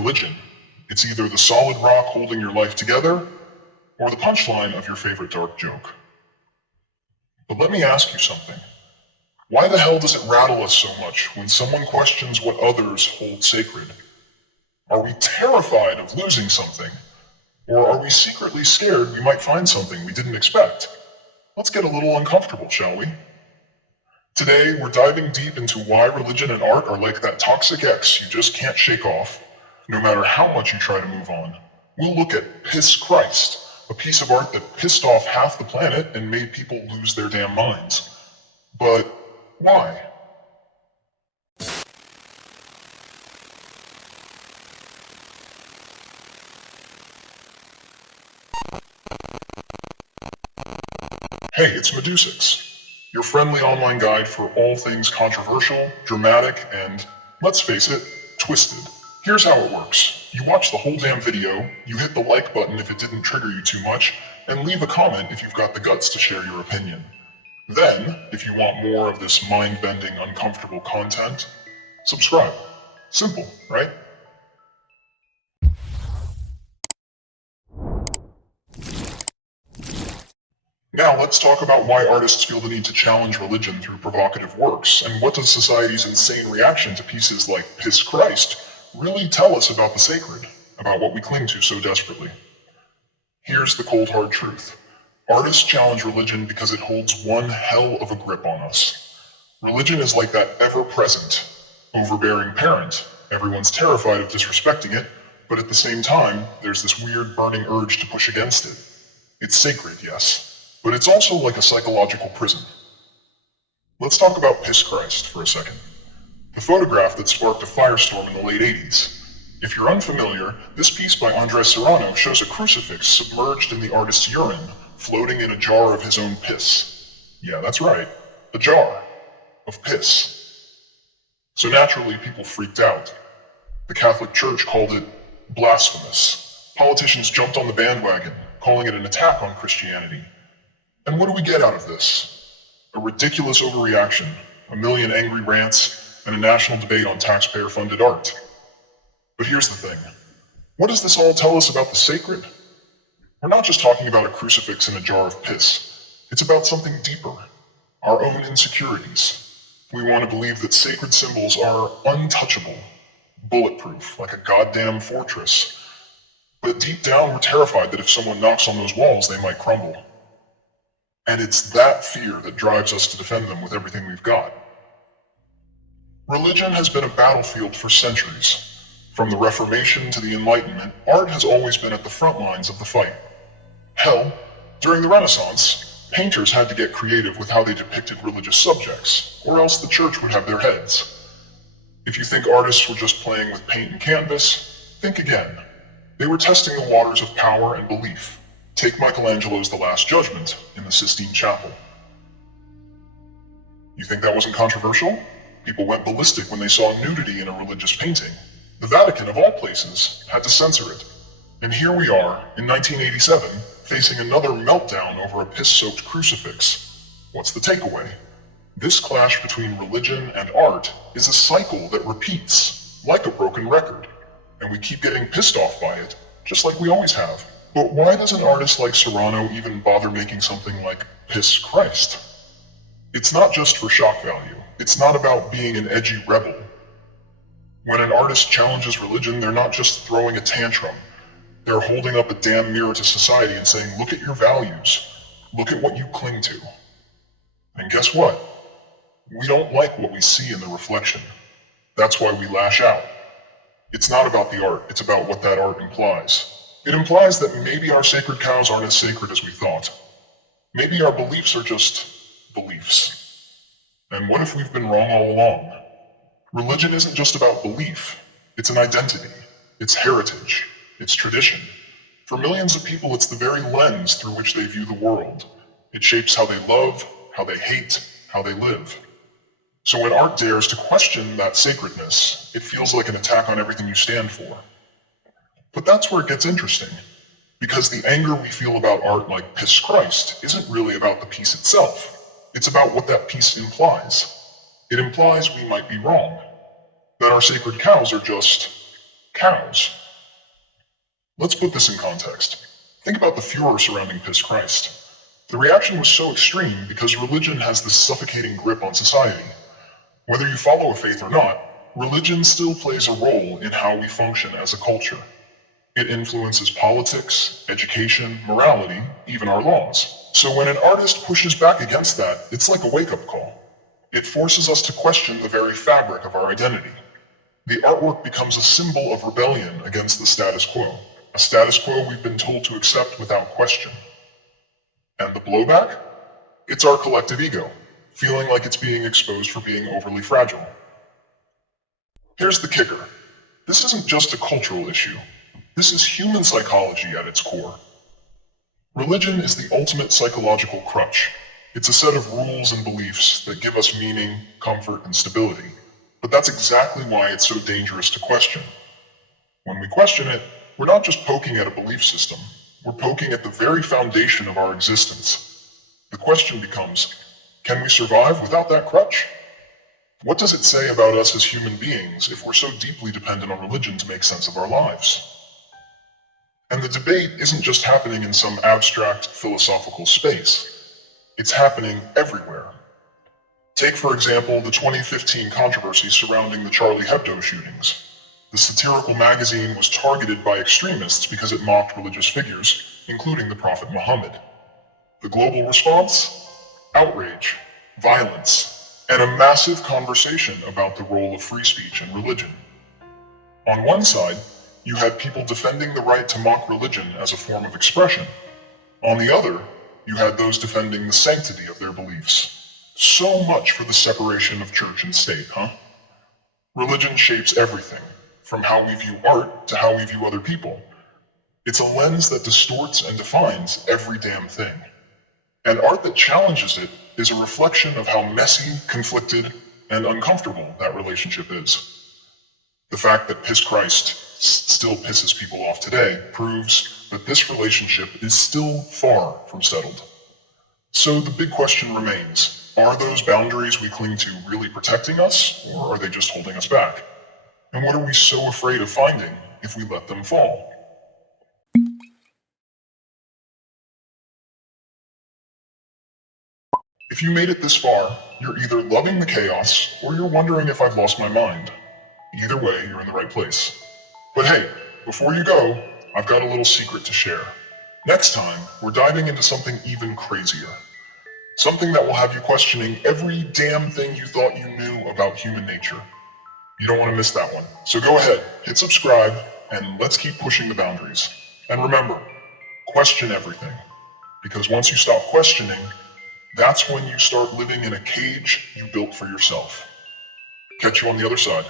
religion. It's either the solid rock holding your life together, or the punchline of your favorite dark joke. But let me ask you something. Why the hell does it rattle us so much when someone questions what others hold sacred? Are we terrified of losing something? Or are we secretly scared we might find something we didn't expect? Let's get a little uncomfortable, shall we? Today, we're diving deep into why religion and art are like that toxic ex you just can't shake off, no matter how much you try to move on. We'll look at Piss Christ, a piece of art that pissed off half the planet and made people lose their damn minds. But why? Hey, it's Medusix, your friendly online guide for all things controversial, dramatic, and, let's face it, twisted. Here's how it works. You watch the whole damn video, you hit the like button if it didn't trigger you too much, and leave a comment if you've got the guts to share your opinion. Then, if you want more of this mind-bending, uncomfortable content, subscribe. Simple, right? Now let's talk about why artists feel the need to challenge religion through provocative works, and what does society's insane reaction to pieces like Piss Christ really tell us about the sacred, about what we cling to so desperately. Here's the cold hard truth. Artists challenge religion because it holds one hell of a grip on us. Religion is like that ever-present, overbearing parent. Everyone's terrified of disrespecting it, but at the same time, there's this weird burning urge to push against it. It's sacred, yes, but it's also like a psychological prison. Let's talk about Piss Christ for a second. The photograph that sparked a firestorm in the late 80s. If you're unfamiliar, this piece by Andres Serrano shows a crucifix submerged in the artist's urine, floating in a jar of his own piss. Yeah, that's right, a jar of piss. So naturally, people freaked out. The Catholic Church called it blasphemous. Politicians jumped on the bandwagon, calling it an attack on Christianity. And what do we get out of this? A ridiculous overreaction, a million angry rants, and a national debate on taxpayer-funded art. But here's the thing. What does this all tell us about the sacred? We're not just talking about a crucifix in a jar of piss. It's about something deeper, our own insecurities. We want to believe that sacred symbols are untouchable, bulletproof, like a goddamn fortress. But deep down, we're terrified that if someone knocks on those walls, they might crumble. And it's that fear that drives us to defend them with everything we've got. Religion has been a battlefield for centuries. From the Reformation to the Enlightenment, art has always been at the front lines of the fight. Hell, during the Renaissance, painters had to get creative with how they depicted religious subjects, or else the church would have their heads. If you think artists were just playing with paint and canvas, think again. They were testing the waters of power and belief. Take Michelangelo's The Last Judgment in the Sistine Chapel. You think that wasn't controversial? People went ballistic when they saw nudity in a religious painting. The Vatican, of all places, had to censor it. And here we are, in 1987, facing another meltdown over a piss-soaked crucifix. What's the takeaway? This clash between religion and art is a cycle that repeats, like a broken record. And we keep getting pissed off by it, just like we always have. But why does an artist like Serrano even bother making something like Piss Christ? It's not just for shock value. It's not about being an edgy rebel. When an artist challenges religion, they're not just throwing a tantrum. They're holding up a damn mirror to society and saying, look at your values. Look at what you cling to. And guess what? We don't like what we see in the reflection. That's why we lash out. It's not about the art, it's about what that art implies. It implies that maybe our sacred cows aren't as sacred as we thought. Maybe our beliefs are just beliefs. And what if we've been wrong all along? Religion isn't just about belief. It's an identity. It's heritage. It's tradition. For millions of people, it's the very lens through which they view the world. It shapes how they love, how they hate, how they live. So when art dares to question that sacredness, it feels like an attack on everything you stand for. But that's where it gets interesting, because the anger we feel about art like Piss Christ isn't really about the piece itself. It's about what that piece implies. It implies we might be wrong, that our sacred cows are just Cows. Let's put this in context. Think about the furor surrounding Piss Christ. The reaction was so extreme because religion has this suffocating grip on society. Whether you follow a faith or not, religion still plays a role in how we function as a culture. It influences politics, education, morality, even our laws. So when an artist pushes back against that, it's like a wake-up call. It forces us to question the very fabric of our identity. The artwork becomes a symbol of rebellion against the status quo, a status quo we've been told to accept without question. And the blowback? It's our collective ego, feeling like it's being exposed for being overly fragile. Here's the kicker. This isn't just a cultural issue. This is human psychology at its core. Religion is the ultimate psychological crutch. It's a set of rules and beliefs that give us meaning, comfort, and stability. But that's exactly why it's so dangerous to question. When we question it, we're not just poking at a belief system. We're poking at the very foundation of our existence. The question becomes, can we survive without that crutch? What does it say about us as human beings if we're so deeply dependent on religion to make sense of our lives? And the debate isn't just happening in some abstract philosophical space. It's happening everywhere. Take, for example, the 2015 controversy surrounding the Charlie Hebdo shootings. The satirical magazine was targeted by extremists because it mocked religious figures, including the Prophet Muhammad. The global response? Outrage, violence, and a massive conversation about the role of free speech and religion. On one side, you had people defending the right to mock religion as a form of expression. On the other, you had those defending the sanctity of their beliefs. So much for the separation of church and state, huh? Religion shapes everything, from how we view art to how we view other people. It's a lens that distorts and defines every damn thing. And art that challenges it is a reflection of how messy, conflicted, and uncomfortable that relationship is. The fact that Piss Christ still pisses people off today proves that this relationship is still far from settled. So the big question remains, are those boundaries we cling to really protecting us, or are they just holding us back? And what are we so afraid of finding if we let them fall? If you made it this far, you're either loving the chaos, or you're wondering if I've lost my mind. Either way, you're in the right place. But hey, before you go, I've got a little secret to share. Next time, we're diving into something even crazier. Something that will have you questioning every damn thing you thought you knew about human nature. You don't want to miss that one. So go ahead, hit subscribe, and let's keep pushing the boundaries. And remember, question everything. Because once you stop questioning, that's when you start living in a cage you built for yourself. Catch you on the other side.